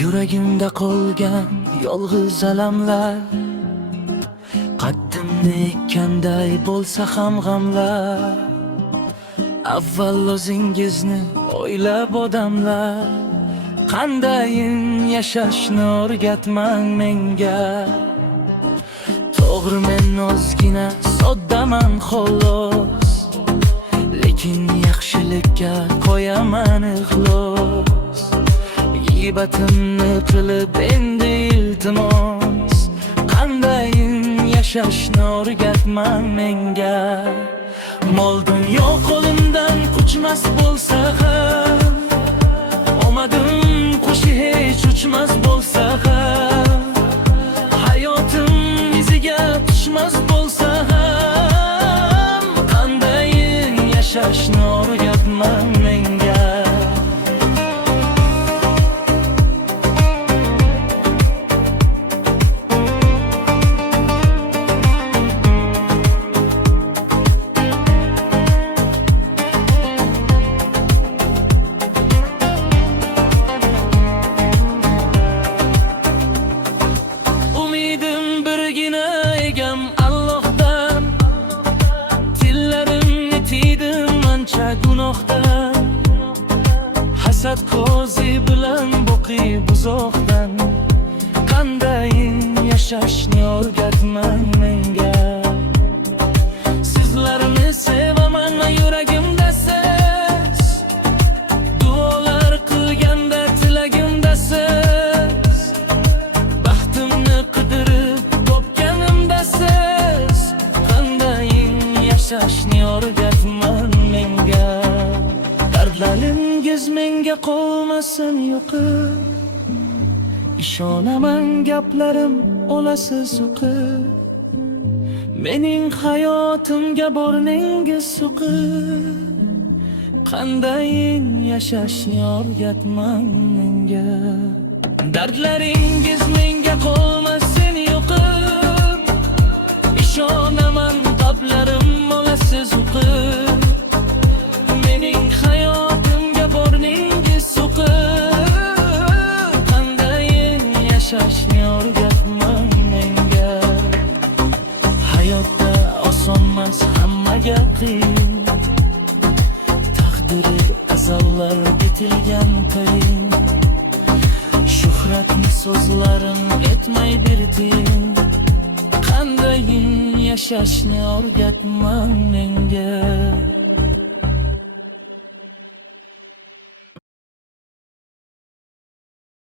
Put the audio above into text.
Yuragimda qolgan yolg'iz alamlar, qaddimda ekkanday bo'lsa ham g'amlar. Avval o'zingizni o'ylab odamlar, qandayin yashashni o'rgatmang menga. To'g'ri men ozgina soddaman xolos, lekin yaxshilikka qo'yaman ixlos. G'iybatimni qilib endi iltimos, qandayin yashashni o'rgatmang menga. Mol dunyo qo'limdan qochmas bo'lsa ham, omadim qushi hech uchmas bo'lsa ham, hayotim iziga tushmas bo'lsa ham, qandayin yashashni o'rgatmang menga. Allohdan tillarimni tiydim ancha gunohdan, hasad qo'zi bilan boqib uzoqdan, qandayin yashashni o'rgatmang menga. Sizlarni sevaman va yuragimda siz, duolar qilganda tilagimda siz, baxtimni qidirib topganimda siz, qandayin yashashni o'rgatmang menga. Dardlaringiz menga qolmasin yo'qib, ishonaman gaplarim olasiz o'qib. Mening hayotimga borningiz suqib, qandayin yashashni o'rgatmang menga. Dardlaringiz menga qolmasin yo'qib, ishonaman gaplarim olasiz o'qib. Mening hayotimga borningiz suqib, qandayin yashashni o'rgatmang menga. Hayotda osonmas, hammaga qiyin, taqdiri azallar bitilgan tayin. Shuhratni so'zlarim etmay bir tiyin, qandayin yashashni o'rgatmang menga.